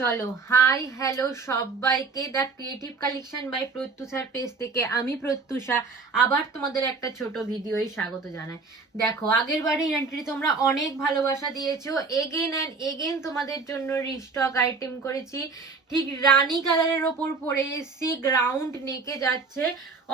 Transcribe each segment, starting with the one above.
চলো hi hello সবাইকে the creative collection by প্রত্যুষার পেজ থেকে আমি প্রত্যুষা আবার তোমাদের একটা ছোট ভিডিওই স্বাগত জানাই। দেখো আগের বারে এন্ট্রি তোমরা অনেক ভালোবাসা দিয়েছো, এগেন অ্যান্ড এগেন তোমাদের জন্য রিস্টক আইটেম করেছি। ঠিক রানী কালারের ওপর পরে এসছি, গ্রাউন্ড নেকে যাচ্ছে,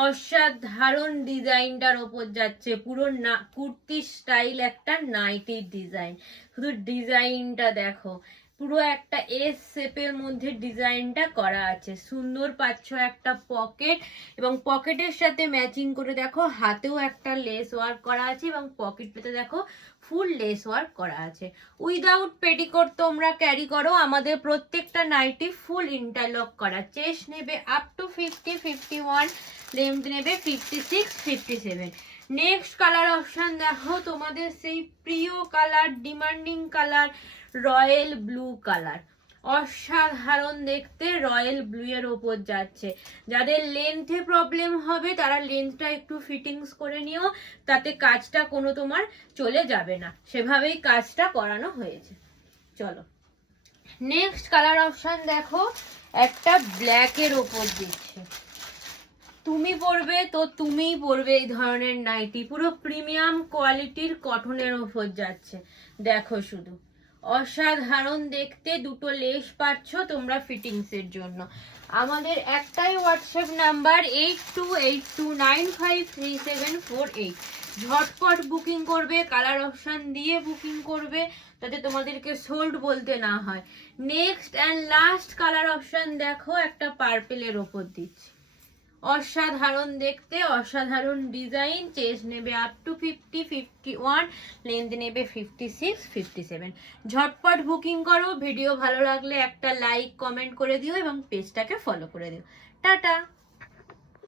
অসাধারণ ডিজাইনটার ওপর যাচ্ছে, পুরো না কুর্তি স্টাইল একটা নাইটির ডিজাইন। শুধু ডিজাইনটা দেখো, পুরো একটা এস শেপের মধ্যে ডিজাইনটা করা আছে, সুন্দর পাচ্ছ একটা পকেট এবং পকেটের সাথে ম্যাচিং করে দেখো হাতেও একটা লেস ওয়ার্ক করা আছে এবং পকেটটাতে দেখো ফুল লেস ওয়ার্ক করা আছে। উইদাউট পেটিকোট তোমরা ক্যারি করো, আমাদের প্রত্যেকটা নাইটি ফুল ইন্টারলক করা। চেস্ট নেবে আপ টু 50-51, লেন্থ নেবে 56-57। নেক্সট কালার অপশন দেখো, তোমাদের সেই প্রিয় colour, demanding colour, royal blue colour. অসাধারণ দেখতে, রয়্যাল ব্লু এর ওপর যাচ্ছে। যাদের লেন্থে প্রবলেম হবে তারা লেন্থটা একটু ফিটিংস করে নিও, তাতে কাজটা কোনো তোমার চলে যাবে না, সেভাবেই কাজটা করানো হয়েছে। চলো নেক্সট কালার অপশন দেখো, একটা ব্ল্যাক এর ওপর দিচ্ছে। তুমি পরবে তো তুমিই পরবে এই ধরনের নাইটি, পুরো প্রিমিয়াম কোয়ালিটির কটনের ওপর যাচ্ছে। দেখো শুধু অসাধারণ দেখতে, দুটো লেস পাচ্ছ তোমরা ফিটিংস এর জন্য। আমাদের একটাই হোয়াটসঅ্যাপ নাম্বার 8282953748। ঝটপট বুকিং করবে, কালার অপশন দিয়ে বুকিং করবে যাতে তোমাদেরকে সোল্ড বলতে না হয়। Next and last colour option দেখো, একটা পার্পেলের ওপর দিচ্ছি। অসাধারণ দেখতে, অসাধারণ ডিজাইন। চেস্ট নেবে আপ টু 50-51, লেন্থ নেবে 56-57। ঝটপট বুকিং করো। ভিডিও ভালো লাগলে একটা লাইক কমেন্ট করে দিও এবং পেজটাকে ফলো করে দিও। টাটা।